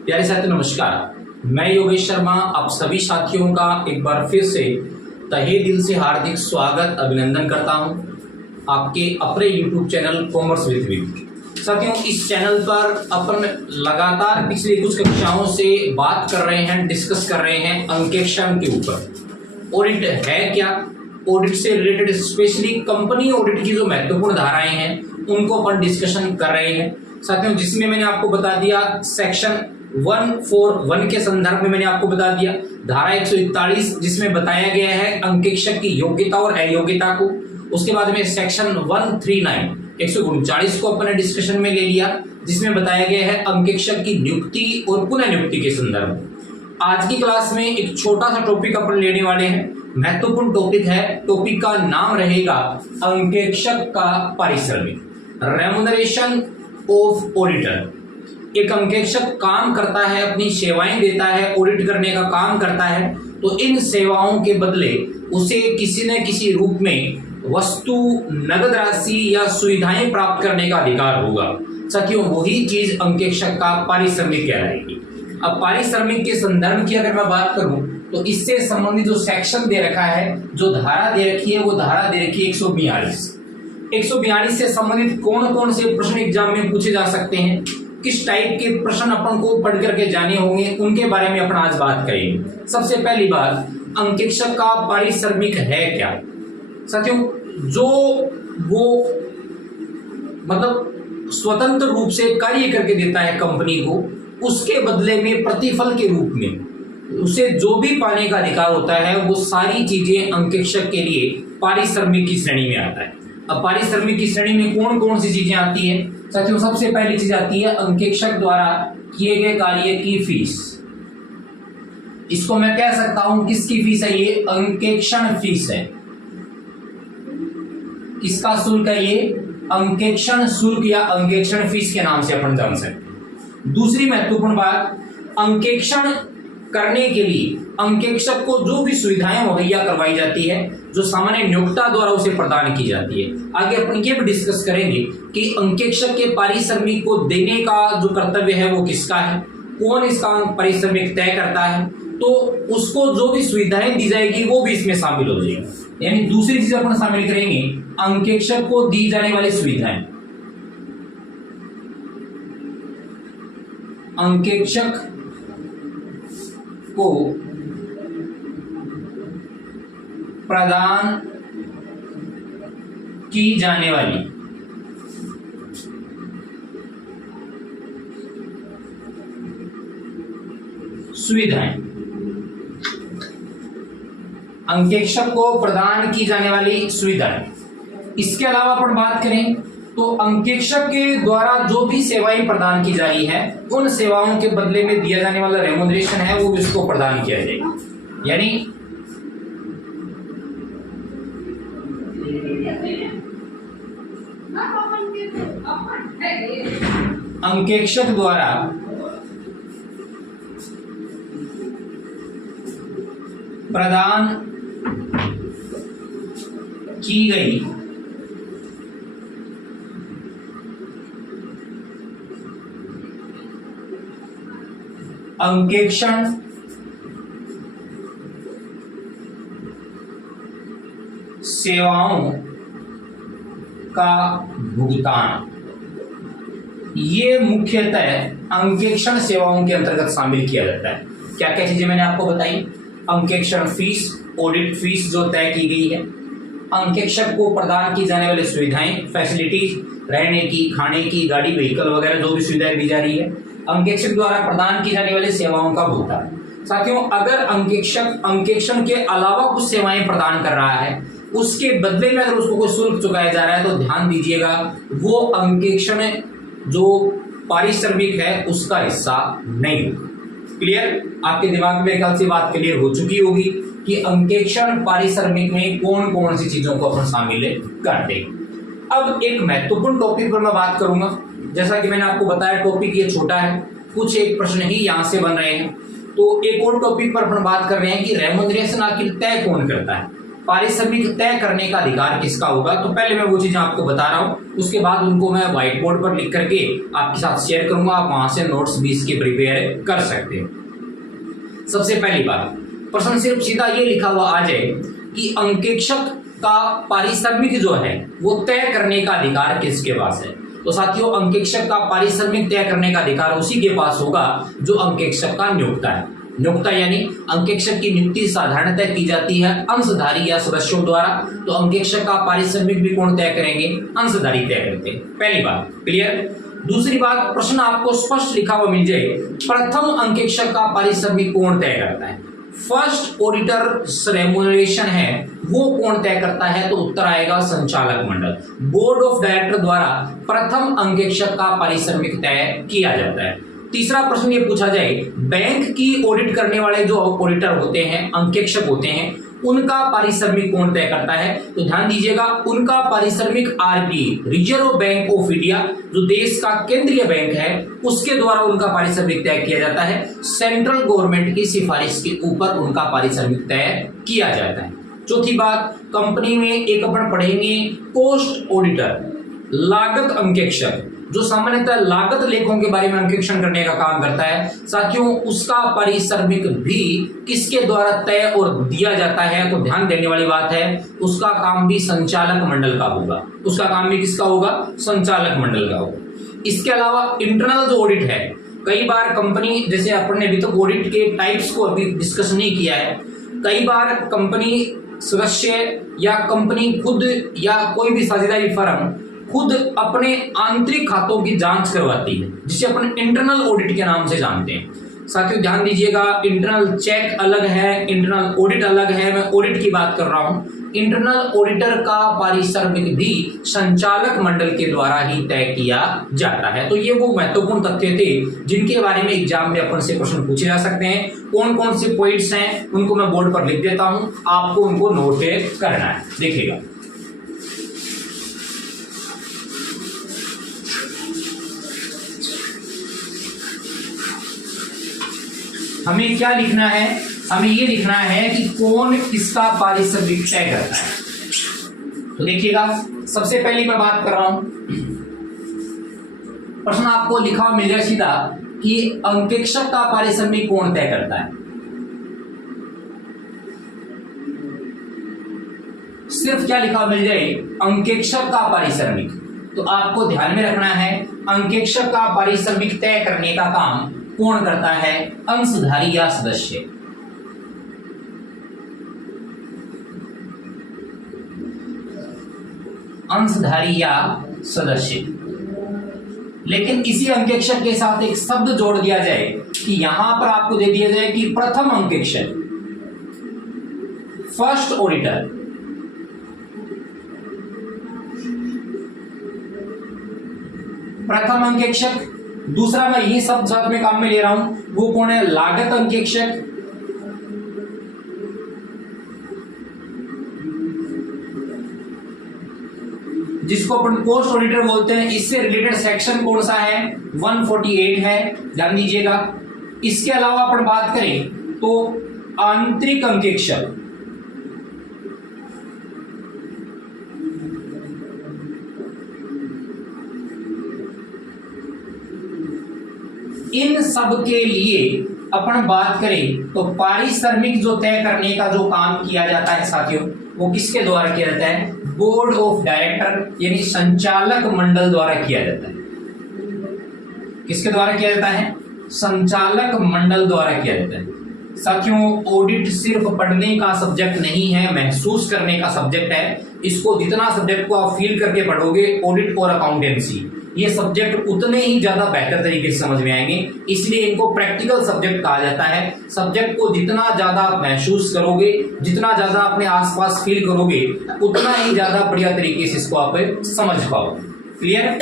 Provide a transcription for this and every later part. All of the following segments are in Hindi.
प्यारे साथियों नमस्कार, मैं योगेश शर्मा आप सभी साथियों का एक बार फिर से तहे दिल से हार्दिक स्वागत अभिनंदन करता हूं आपके अपने YouTube चैनल कॉमर्स विद विवेक। साथियों, इस चैनल पर अपन लगातार पिछले कुछ कक्षाओं से बात कर रहे हैं, डिस्कस कर रहे हैं अंकेक्षण के ऊपर। ऑडिट है क्या, ऑडिट से रिलेटेड स्पेशली कंपनी ऑडिट की जो महत्वपूर्ण धाराएं हैं उनको अपन डिस्कशन कर रहे हैं साथियों, जिसमें मैंने आपको बता दिया सेक्शन 141 के संदर्भ में मैंने आपको बता दिया धारा 141 जिसमें बताया गया है अंकेक्षक की योग्यता और अयोग्यता को। उसके बाद में सेक्शन 139 139 को अपने डिस्कशन में ले लिया जिसमें बताया गया है अंकेक्षक की नियुक्ति और पुनः नियुक्ति के संदर्भ में। आज की क्लास में एक छोटा सा टॉपिक अपन लेने वाले हैं, महत्वपूर्ण टॉपिक है। टॉपिक का नाम रहेगा अंकेक्षक का पारिश्रमिक, रेम्युनरेशन ऑफ ऑडिटर। एक अंकेक्षक काम करता है, अपनी सेवाएं देता है, ऑडिट करने का काम करता है, तो इन सेवाओं के बदले उसे किसी न किसी रूप में वस्तु, नगद राशि या सुविधाएं प्राप्त करने का अधिकार होगा। साथियों, वही चीज अंकेक्षक का पारिश्रमिक कहलाएगी। अब पारिश्रमिक के संदर्भ की अगर मैं बात करूं तो इससे संबंधित जो सेक्शन दे रखा है, जो धारा दे रखी है, वो धारा दे रखी है 142 से संबंधित कौन कौन से प्रश्न एग्जाम में पूछे जा सकते हैं, किस टाइप के प्रश्न अपन को पढ़ करके जाने होंगे, उनके बारे में अपन आज बात करेंगे। सबसे पहली बात, अंकेक्षक का पारिश्रमिक है क्या। साथियों, जो वो मतलब स्वतंत्र रूप से कार्य करके देता है कंपनी को, उसके बदले में प्रतिफल के रूप में उसे जो भी पाने का अधिकार होता है, वो सारी चीजें अंकेक्षक के लिए पारिश्रमिक की श्रेणी में आता है। अब पारिश्रमिक की श्रेणी में कौन कौन सी चीजें आती है साथियों, सबसे पहली चीज आती है अंकेक्षक द्वारा किए गए कार्य की फीस। इसको मैं कह सकता हूं किसकी फीस है, ये अंकेक्षण फीस है। किसका शुल्क है ये, अंकेक्षण शुल्क या अंकेक्षण फीस के नाम से अपन जान सकते। दूसरी महत्वपूर्ण बात, अंकेक्षण करने के लिए अंकेक्षक को जो भी सुविधाएं मुहैया करवाई जाती है, जो सामान्य नियोक्ता द्वारा उसे प्रदान की जाती है। आगे अपन ये भी डिस्कस करेंगे कि अंकेक्षक के पारिश्रमिक को देने का जो कर्तव्य है वो किसका है, कौन इसका पारिश्रमिक तय करता है, तो उसको जो भी सुविधाएं दी जाएगी वो भी इसमें शामिल हो जाएगी। यानी दूसरी चीज अपन शामिल करेंगे अंकेक्षक को दी जाने वाली सुविधाएं। अंकेक्षक को प्रदान की जाने वाली सुविधाएं। अंकेक्षक को प्रदान की जाने वाली सुविधाएं। इसके अलावा अपन बात करें तो अंकेक्षक के द्वारा जो भी सेवाएं प्रदान की जा रही है, उन सेवाओं के बदले में दिया जाने वाला रेम्युनरेशन है वो इसको प्रदान किया जाएगा। यानी अंकेक्षक द्वारा प्रदान की गई अंकेक्षण सेवाओं का भुगतान, ये मुख्यतः अंकेक्षण सेवाओं के अंतर्गत शामिल किया जाता है। क्या क्या चीजें मैंने आपको बताई, अंकेक्षण फीस, ऑडिट फीस जो तय की गई है, अंकेक्षक को प्रदान की जाने वाली सुविधाएं, फैसिलिटीज, रहने की, खाने की, गाड़ी, व्हीकल वगैरह जो भी सुविधाएं दी जा रही है, अंकेक्षक द्वारा प्रदान की जाने वाली सेवाओं का भुगतान। साथियों, अगर अंकेक्षक अंकेक्षण के अलावा कुछ सेवाएं प्रदान कर रहा है, उसके बदले में अगर उसको कोई शुल्क चुकाया जा रहा है, तो ध्यान दीजिएगा वो अंकेक्षण जो पारिश्रमिक है उसका हिस्सा नहीं होगा। क्लियर, आपके दिमाग में मेरे ख्याल से बात क्लियर हो चुकी होगी कि अंकेक्षण पारिश्रमिक में कौन कौन सी चीजों को अपन शामिल करते हैं। अब एक महत्वपूर्ण टॉपिक पर मैं बात करूंगा। जैसा कि मैंने आपको बताया टॉपिक ये छोटा है, कुछ एक प्रश्न ही यहां से बन रहे हैं। तो एक और टॉपिक पर अपन बात कर रहे हैं कि रेम्युनरेशन आखिर तय कौन करता है। पारिश्रमिक तय करने का अधिकार किसका होगा। तो पहले मैं वो चीजें आपको बता रहा हूं, उसके बाद उनको मैं व्हाइट बोर्ड पर लिख करके आपके साथ शेयर करूंगा, आप वहां से नोट्स भी इसके प्रिपेयर कर सकते हो। सबसे पहली बात, प्रश्न सिर्फ सीधा ये लिखा हुआ आ जाए कि अंकेक्षक का पारिश्रमिक जो है वो तय करने का अधिकार किसके पास है। तो साथियों, अंकेक्षक का पारिश्रमिक तय करने का अधिकार उसी के पास होगा जो अंकेक्षक का नियोक्ता है। नियोक्ता यानी अंकेक्षक की नियुक्ति साधारणतः की जाती है अंशधारी या सदस्यों द्वारा। तो अंकेक्षक का पारिश्रमिक भी कौन तय करेंगे, अंशधारी तय करते हैं। पहली बात क्लियर। दूसरी बात, प्रश्न आपको स्पष्ट लिखा हुआ मिल जाए, प्रथम अंकेक्षक का पारिश्रमिक कौन तय करता है। फर्स्ट ऑडिटर रेम्युनरेशन है वो कौन तय करता है। तो उत्तर आएगा संचालक मंडल। बोर्ड ऑफ डायरेक्टर द्वारा प्रथम अंकेक्षक का पारिश्रमिक तय किया जाता है। तीसरा प्रश्न ये पूछा जाए, बैंक की ऑडिट करने वाले जो ऑडिटर होते हैं, अंकेक्षक होते हैं, उनका पारिश्रमिक कौन तय करता है। तो ध्यान दीजिएगा, उनका पारिश्रमिक RBI reserve bank of India जो देश का केंद्रीय बैंक है उसके द्वारा उनका पारिश्रमिक तय किया जाता है। सेंट्रल गवर्नमेंट की सिफारिश के ऊपर उनका पारिश्रमिक तय किया जाता है। चौथी बात, कंपनी में एक अपन पढ़ेंगे कॉस्ट ऑडिटर, लागत अंकेक्षक जो सामान्यतः लागत लेखों के बारे में अंकेक्षण करने का काम करता है। साथियों, उसका पारिश्रमिक भी किसके द्वारा तय और दिया जाता है। तो ध्यान देने वाली बात है, उसका काम भी संचालक मंडल का होगा। उसका काम भी किसका होगा, संचालक मंडल का होगा। इसके अलावा इंटरनल जो ऑडिट है, कई बार कंपनी, जैसे अपन ने अभी तक ऑडिट के टाइप्स को अभी डिस्कस नहीं किया है, कई बार कंपनी सदस्य या कंपनी खुद या कोई भी साझेदारी फर्म खुद अपने आंतरिक खातों की जांच करवाती है, जिसे अपन इंटरनल ऑडिट के नाम से जानते हैं। साथियों ध्यान दीजिएगा, इंटरनल चेक अलग है, इंटरनल ऑडिट अलग है। मैं ऑडिट की बात कर रहा हूं। इंटरनल ऑडिटर का पारिश्रमिक भी संचालक मंडल के द्वारा ही तय किया जाता है। तो ये वो महत्वपूर्ण तथ्य थे जिनके बारे में एग्जाम में अपन से प्रश्न पूछे जा सकते हैं। कौन कौन से पॉइंट्स हैं उनको मैं बोर्ड पर लिख देता हूं, आपको उनको नोट करना है। देखिएगा, हमें क्या लिखना है, हमें ये लिखना है कि कौन किसका पारिश्रमिक तय करता है। तो देखिएगा, सबसे पहले मैं बात कर रहा हूं, प्रश्न आपको लिखा हुआ मिल जाए सीधा कि अंकेक्षक का पारिश्रमिक कौन तय करता है। सिर्फ क्या लिखा मिल जाए, अंकेक्षक का पारिश्रमिक। तो आपको ध्यान में रखना है, अंकेक्षक का पारिश्रमिक तय करने का काम कौन करता है, अंशधारी या सदस्य। अंशधारी या सदस्य। लेकिन इसी अंकेक्षक के साथ एक शब्द जोड़ दिया जाए कि यहां पर आपको दे दिया जाए कि प्रथम अंकेक्षक, फर्स्ट ऑडिटर। प्रथम अंकेक्षक। दूसरा मैं ये सब साथ में काम में ले रहा हूं, वो कौन है, लागत अंकेक्षक। जिसको अपन कॉस्ट ऑडिटर बोलते हैं। इससे रिलेटेड सेक्शन कौन सा है, 148 है, ध्यान दीजिएगा। इसके अलावा अपन बात करें तो आंतरिक अंकेक्षक, इन सब के लिए अपन बात करें तो पारिश्रमिक जो तय करने का जो काम किया जाता है साथियों, वो किसके द्वारा किया जाता है, बोर्ड ऑफ डायरेक्टर यानी संचालक मंडल द्वारा किया जाता है। किसके द्वारा किया जाता है, संचालक मंडल द्वारा किया जाता है। साथियों, ऑडिट सिर्फ पढ़ने का सब्जेक्ट नहीं है, महसूस करने का सब्जेक्ट है। इसको जितना सब्जेक्ट को आप फील करके पढ़ोगे, ऑडिट और अकाउंटेंसी, ये सब्जेक्ट उतने ही ज्यादा बेहतर तरीके से समझ में आएंगे। इसलिए इनको प्रैक्टिकल सब्जेक्ट कहा जाता है। सब्जेक्ट को जितना ज्यादा आप महसूस करोगे, जितना ज्यादा अपने आसपास फील करोगे, उतना ही ज्यादा बढ़िया तरीके से इसको आप समझ पाओगे। क्लियर।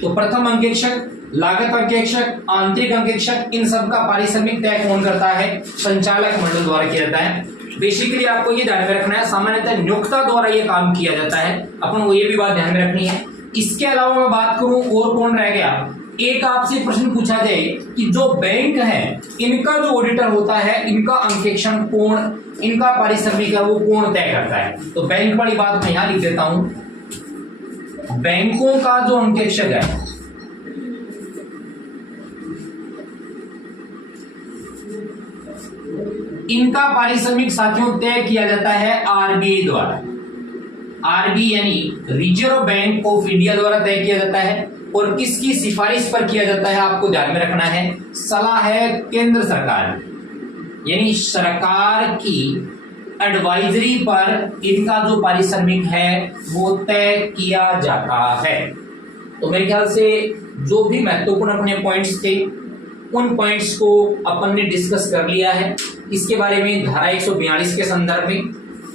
तो प्रथम अंकेक्षक, लागत अंकेक्षक, आंतरिक अंकेक्षक, इन सब का पारिश्रमिक तय कौन करता है, संचालक मंडल द्वारा किया जाता है। बेसिकली आपको ये ध्यान में रखना है, सामान्यतः नियोक्ता द्वारा ये काम किया जाता है। अपन को ये भी बात ध्यान में रखनी है। इसके अलावा मैं बात करूं और कौन रह गया, एक आपसे प्रश्न पूछा जाए कि जो बैंक है इनका जो ऑडिटर होता है, इनका अंकेक्षण कौन, इनका पारिश्रमिक है वो कौन तय करता है, तो बैंक वाली बात मैं यहां लिख देता हूं। बैंकों का जो अंकेक्षक है इनका पारिश्रमिक साथियों तय किया जाता है आरबीआई द्वारा। आरबीआई यानी रिजर्व बैंक ऑफ इंडिया द्वारा तय किया जाता है। और किसकी सिफारिश पर किया जाता है आपको ध्यान में रखना है, सलाह है केंद्र सरकार, यानी सरकार की एडवाइजरी पर इनका जो पारिश्रमिक है वो तय किया जाता है। तो मेरे ख्याल से जो भी महत्वपूर्ण अपने पॉइंट्स थे उन पॉइंट्स को अपन ने डिस्कस कर लिया है। इसके बारे में धारा 142 के संदर्भ में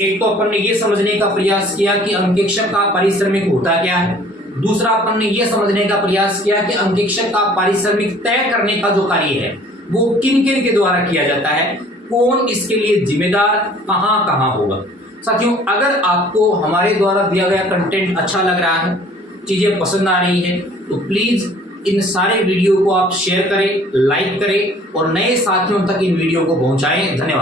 एक तो अपन ने ये समझने का प्रयास किया कि अंकेक्षक का पारिश्रमिक होता क्या है, दूसरा अपन ने ये समझने का प्रयास किया कि अंकेक्षक का पारिश्रमिक तय करने का जो कार्य है वो किन किन के द्वारा किया जाता है, कौन इसके लिए जिम्मेदार, कहां कहां होगा। साथियों, अगर आपको हमारे द्वारा दिया गया कंटेंट अच्छा लग रहा है, चीजें पसंद आ रही है, तो प्लीज इन सारे वीडियो को आप शेयर करें, लाइक करें और नए साथियों तक इन वीडियो को पहुंचाएं। धन्यवाद।